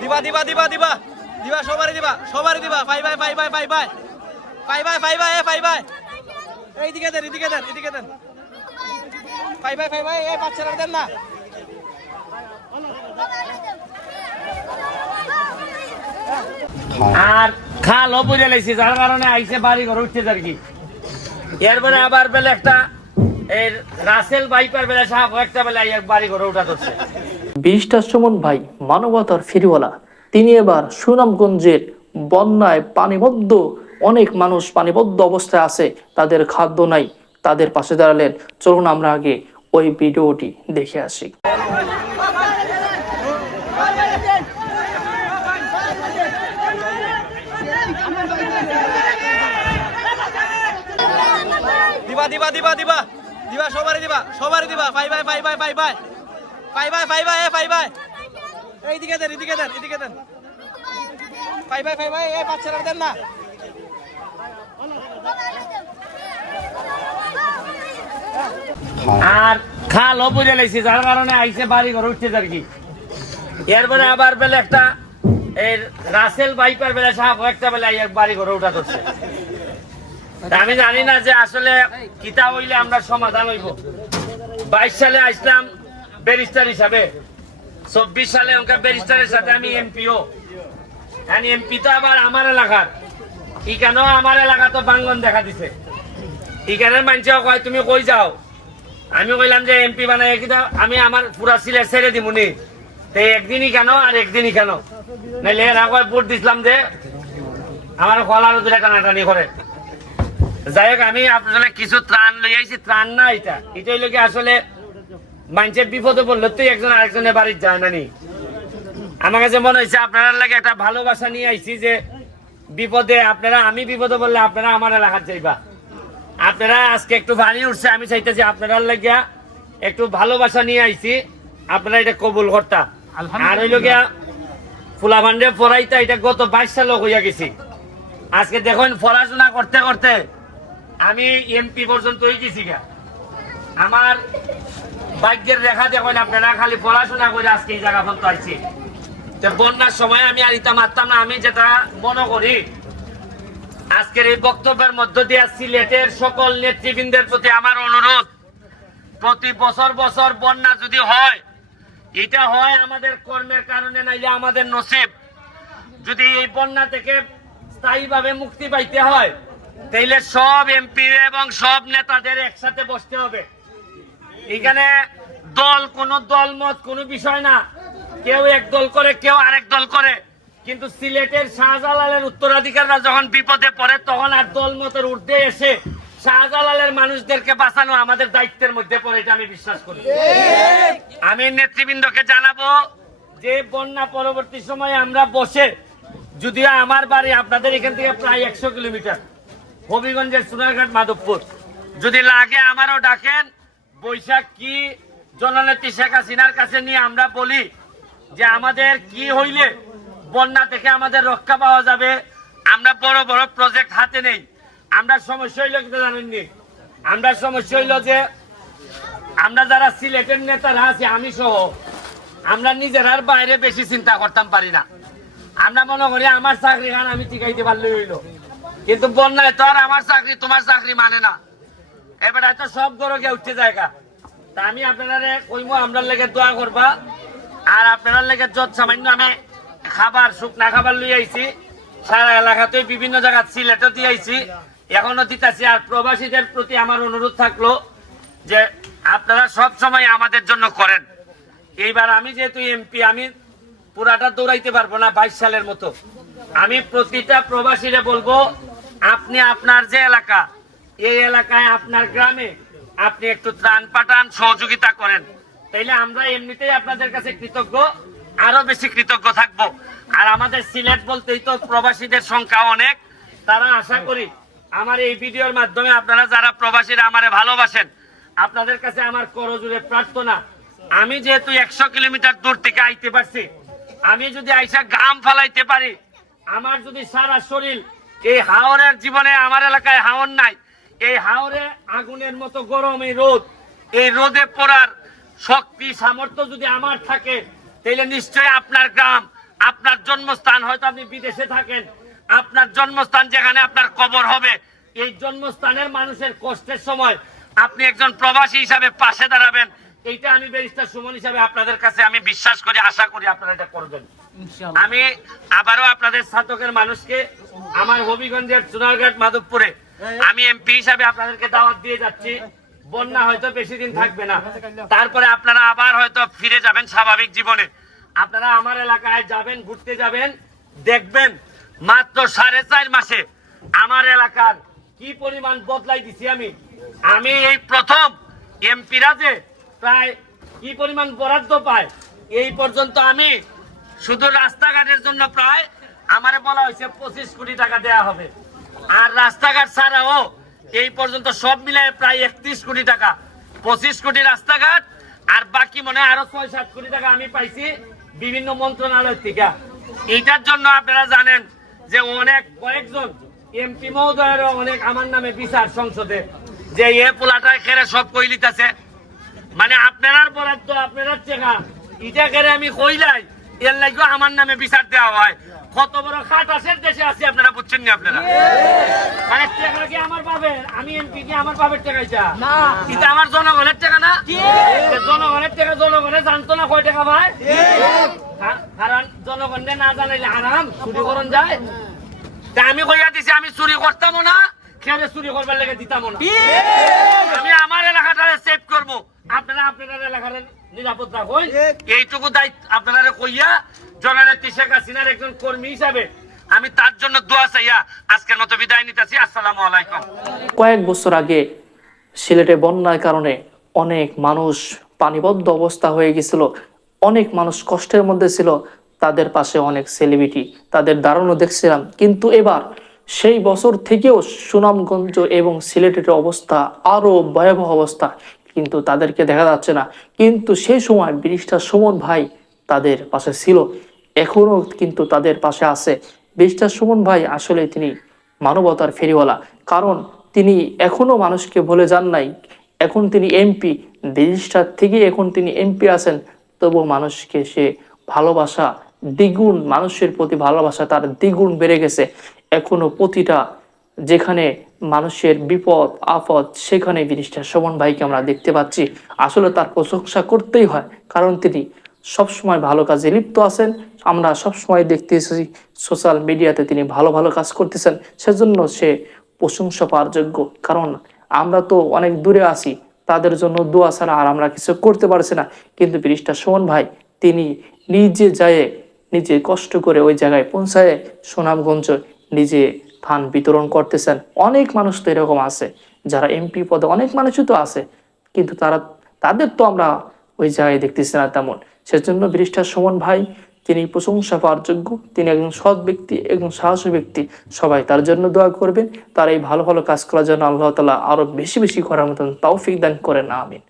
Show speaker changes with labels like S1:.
S1: দিবা দিবা দিবা দিবা দিবা সবারই দিবা সবারই দিবা বাই পাই বাই পাই বাই পাই বাই পাই বাই এ পাই বাই এইদিকে দেন এদিকে দেন এদিকে দেন পাই বাই পাই বাই এ বাচ্চারা দেন না
S2: আর খালও বুঝে লাইছি যার কারণে আইসে বাড়ি ঘর আর কি। এরপরে আবার একটা এই রাসেল বাইপার বাড়ি ঘরে উঠা
S3: ব্যারিস্টার সুমন ভাই, মানবতার ফেরিওয়ালা। তিনি এবার সুনামগঞ্জের বন্যায় পানিবদ্ধ, অনেক মানুষ পানিবদ্ধ অবস্থায় আছে, তাদের খাদ্য নাই, তাদের পাশে দাঁড়ালেন। চলুন আমরা আগে ওই ভিডিওটি দেখে আসি।
S1: দিবা দিবা দিবা দিবা দিবা সবারই দিবা সবারই দিবা পাই বাই পাই বাই পাই বাই পাই বাই পাই বাই এ পাই বাই এইদিকে দেন এদিকে দেন এদিকে দেন পাই বাই পাই বাই এ বাচ্চারা দেন না
S2: আর খালও বুঝে লাইছি যার কারণে আইসে বাড়ি ঘরে উঠতে আর কি এরপরে আবার বেলে একটা এই রাসেল বাইপার বেলা সাহেব একটা বেলা বাড়ি ঘরে উঠা ধরছে তা আমি জানি না যে আসলে কিতা হইলে আমরা সমাধান হইব। বাইশ সালে আসলাম ব্যারিস্টার হিসাবে। চব্বিশ সালে ওখানে ব্যারিস্টারের সাথে আমি এমপিও। এমপি তো আবার আমার এলাকার। ই কেন আমার এলাকা তো বাঙ্গন দেখা দিছে। এখানে মানুষ কয়, তুমি কই যাও? আমি কইলাম যে এমপি বানাই কিনা আমি আমার পুরা সিলেট ছেড়ে দিমুনি তো একদিনই কেন আর একদিনই কেন নাইলে এরা কয়, ভোট দিছিলাম যে আমার কলার দুটা টানাটানি করে। যাই হোক আমি আপনাদের কিছু ত্রাণ লই আইছি। ত্রাণ না এটা। এটা হইল কি আসলে মানুষের বিপদে পড়লে তো একজন আরেকজনের বাড়ির যায় না নি আমার কাছে মনে হয়েছে আপনারা লাগে একটা ভালোবাসা নিয়ে আইছি যে বিপদে আপনারা, আমি বিপদে বললে আপনারা আমার এলাকার যাইবা। আপনারা আজকে একটু পানি উঠছে, আমি চাইতেছি আপনারা লাগিয়া একটু ভালোবাসা নিয়ে আইছি। আপনারা এটা কবুল করতা। আর হইল গিয়া ফুলাভান্ডে পড়াইতা এটা গত বাইশ সাল হইয়া গেছি। আজকে দেখুন, পড়াশোনা করতে করতে আমি এমপি পর্যন্ত হয়ে গেছি গা। আমার ভাগ্যের রেখা দেখুন আপনারা খালি পড়াশোনা করে আজকে এই জায়গা পর্যন্ত আইছি। তো বন্যার সময় আমি আর ইতা মারতাম না, আমি যেটা মনে করি, আজকের এই বক্তব্যের মধ্য দিয়ে সিলেটের সকল নেতৃবৃন্দের প্রতি আমার অনুরোধ, প্রতি বছর বছর বন্যা যদি হয়, এটা হয় আমাদের কর্মের কারণে, নাইলে আমাদের নসিব। যদি এই বন্যা থেকে স্থায়ীভাবে মুক্তি পাইতে হয় তাইলে সব এমপি এবং সব নেতাদের একসাথে বসতে হবে। এখানে দল, কোন দল মত, কোনো বিষয় না। কেউ এক দল করে, কেউ আরেক দল করে। কিন্তু সিলেটের শাহজালালের উত্তরাধিকাররা যখন বিপদে পড়ে, তখন আর দল মতের ঊর্ধ্বে এসে শাহজালালের মানুষদেরকে বাঁচানো আমাদের দায়িত্বের মধ্যে পড়ে, এটা আমি বিশ্বাস করি। আমি নেতৃবৃন্দকে জানাব যে, বন্যা পরবর্তী সময়ে আমরা বসে, যদিও আমার বাড়ি আপনাদের এখান থেকে প্রায় একশো কিলোমিটার। হবিগঞ্জের সোনারঘাট মাধবপুর। যদি লাগে আমারও ডাকেন, বৈশাখ কি জননেত্রী শেখ হাসিনার কাছে নিয়ে আমরা বলি যে আমাদের কি হইলে বন্যা থেকে আমাদের রক্ষা পাওয়া যাবে। আমরা বড় বড় প্রজেক্ট হাতে নেই। আমরা সমস্যা হইল কি জানেননি? আমরা সমস্যা হইল যে আমরা যারা সিলেটের নেতারা আছি, আমি সহ, আমরা নিজেরার বাইরে বেশি চিন্তা করতাম পারি না। আমরা মনে করি আমার চাকরি খান আমি টিকাইতে পারলে হইল। কিন্তু বন্যায় তো আর আমার চাকরি, তোমার চাকরি মানে না। এবার তো সব গরকে উঠতে জায়গা তা আমি আপনারা কইমো আপনার লেগে দোয়া করবা। আর আপনার লেগে যত সামান্য আমি খাবার, শুকনা খাবার লই আইছি, সারা এলাকাতে বিভিন্ন জায়গা সিলেটও দিয়ে আইছি। এখনও দিতেছি, আর প্রবাসীদের প্রতি আমার অনুরোধ থাকল যে আপনারা সব সময় আমাদের জন্য করেন। এইবার আমি যেহেতু এমপি আমি পুরাটা দৌড়াইতে পারব না বাইশ সালের মতো। আমি প্রতিটা প্রবাসীরে বলব আপনি আপনার যে এলাকা, এই এলাকায় আপনার গ্রামে আপনি একটু ত্রাণ পাঠান, সহযোগিতা করেন। তাইলে আমরা এমনিতেই আপনাদের কাছে কৃতজ্ঞ, আরও বেশি কৃতজ্ঞ থাকব। আর আমাদের সিলেট বলতেই তো প্রবাসীদের সংখ্যা অনেক। তারা আশা করি আমার এই ভিডিওর মাধ্যমে আপনারা যারা প্রবাসীরা আমারে ভালোবাসেন, আপনাদের কাছে আমার করজুড়ে প্রার্থনা, আমি যেহেতু একশো কিলোমিটার দূর থেকে আইতে পারছি, আমি যদি আইসা গাম ফালাইতে পারি, আমার যদি সারা শরীর এই হাওরের জীবনে আমার এলাকায় হাওর নাই। এই হাওরে আগুনের মতো গরম এই রোদ। এই রোদে পড়ার শক্তি সামর্থ্য যদি আমার থাকে তাহলে নিশ্চয়ই আপনার গ্রাম আপনার জন্মস্থান হয়তো আপনি বিদেশে থাকেন। আপনার জন্মস্থান যেখানে আপনার কবর হবে। এই জন্মস্থানের মানুষের কষ্টের সময় আপনি একজন প্রবাসী হিসাবে পাশে দাঁড়াবেন। এইটা আমি ব্যারিস্টার সুমন হিসাবে আপনাদের কাছে আমি বিশ্বাস করি আশা করি আপনারা এটা করবেন। আমি আবারও আপনাদের ছাত্রকের মানুষকে আমার হবিগঞ্জের চুনারঘাট মাধবপুরে। আমি এমপি হিসাবে আপনাদেরকে দাওয়াত দিয়ে যাচ্ছি। বন্যা হয়তো বেশি দিন থাকবে না। তারপরে আপনারা আবার হয়তো ফিরে যাবেন স্বাভাবিক জীবনে। আপনারা আমার এলাকায় যাবেন ঘুরতে যাবেন দেখবেন মাত্র সাড়ে চার মাসে আমার এলাকার কি পরিমাণ বদলাই দিছি আমি। আমি এই প্রথম এমপিরা যে প্রায় কি পরিমাণ বরাদ্দ পায় এই পর্যন্ত আমি শুধু রাস্তাঘাটের জন্য প্রায় আমারে বলা হয়েছে পঁচিশ কোটি টাকা দেয়া হবে। আর রাস্তাঘাট ছাড়াও এই পর্যন্ত সব মিলায় প্রায় একত্রিশ কোটি টাকা। পঁচিশ কোটি রাস্তাঘাট, আর বাকি মনে আরও ছয় সাত কোটি টাকা আমি পাইছি বিভিন্ন মন্ত্রণালয় থেকে। এইটার জন্য আপনারা জানেন যে অনেক কয়েকজন এমপি মহোদয়েরও অনেক আমার নামে বিচার সংসদে, যে এ পোলাটায় খেরে সব কইলিতেছে মানে আপনার বরাদ্দ আপনার টেকা ইটা করে আমি কইলাই। এর লাগেও আমার নামে বিচার দেওয়া হয়। কত বড় দেশে আছি আপনারা বুঝছেন নি আপনারা? মানে টেকা কি আমার আমি এমপি কি আমার পাবের টাকা না। এটা আমার জনগণের টাকা না? জনগণের টাকা জনগণে জানতো না কয় টাকা ভাই? কারণ জনগণে না জানাইলে আরাম চুরি করন যায়। তা আমি কইয়া দিছি আমি চুরি করতামও না খেয়ে চুরি করবার লেগে দিতামও না। আমি আমার এলাকাটা সেভ করব। আপনারা আপনাদের এলাকার নিরাপদ রাখুন এইটুকু দায়িত্ব আপনারা কইয়া জননেত্রী শেখ হাসিনার একজন কর্মী হিসাবে আমি তার জন্য দোয়া চাইয়া আজকের মতো বিদায় নিতেছি। আসসালামু আলাইকুম।
S3: কয়েক বছর আগে সিলেটে বন্যার কারণে অনেক মানুষ পানিবদ্ধ অবস্থা হয়ে গেছিল। অনেক মানুষ কষ্টের মধ্যে ছিল। তাদের পাশে অনেক সেলিব্রিটি তাদের দাঁড়ানো দেখছিলাম। কিন্তু এবার সেই বছর থেকেও সুনামগঞ্জ এবং সিলেটের অবস্থা আরও ভয়াবহ অবস্থা। কিন্তু তাদেরকে দেখা যাচ্ছে না। কিন্তু সেই সময় ব্রিটিশটা সুমন ভাই তাদের পাশে ছিল। এখনও কিন্তু তাদের পাশে আছে। ব্রিটিশটা সুমন ভাই আসলে তিনি মানবতার ফেরিওয়ালা। কারণ তিনি এখনও মানুষকে বলে যান নাই। এখন তিনি এমপি। ব্রিটিশটার থেকে এখন তিনি এমপি আছেন। তবু মানুষকে সে ভালোবাসা, দ্বিগুণ মানুষের প্রতি ভালোবাসা তার দ্বিগুণ বেড়ে গেছে। এখনও প্রতিটা যেখানে মানুষের বিপদ আপদ সেখানে ব্রিটিশটা সুমন ভাইকে আমরা দেখতে পাচ্ছি। আসলে তার প্রশংসা করতেই হয়, কারণ তিনি সবসময় ভালো কাজে লিপ্ত আছেন। আমরা সবসময় এসেছি সোশ্যাল মিডিয়াতে তিনি ভালো ভালো কাজ করতেছেন। সেজন্য সে প্রশংসা পাওয়ার যোগ্য। কারণ আমরা তো অনেক দূরে আছি, তাদের জন্য দোয়া ছাড়া আর আমরা কিছু করতে পারছি না। কিন্তু ব্রিজটা সুমন ভাই, তিনি নিজে যায়, নিজে কষ্ট করে ওই জায়গায় পৌঁছায় সুনামগঞ্জ নিজে ধান বিতরণ করতেছেন। অনেক মানুষ তো এরকম আছে, যারা এমপি পদে অনেক মানুষই তো আছে, কিন্তু তারা, তাদের তো আমরা ওই জায়গায় দেখতেছি না তেমন। সেজন্য ব্রিস্টার সুমন ভাই, তিনি প্রশংসা পাওয়ার যোগ্য, তিনি একজন সৎ ব্যক্তি, একজন সাহসী ব্যক্তি। সবাই তার জন্য দোয়া করবেন, তার এই ভালো ভালো কাজ করার জন্য আল্লাহ তালা আরও বেশি বেশি করার মতন তৌফিক দান করেন, আমিন।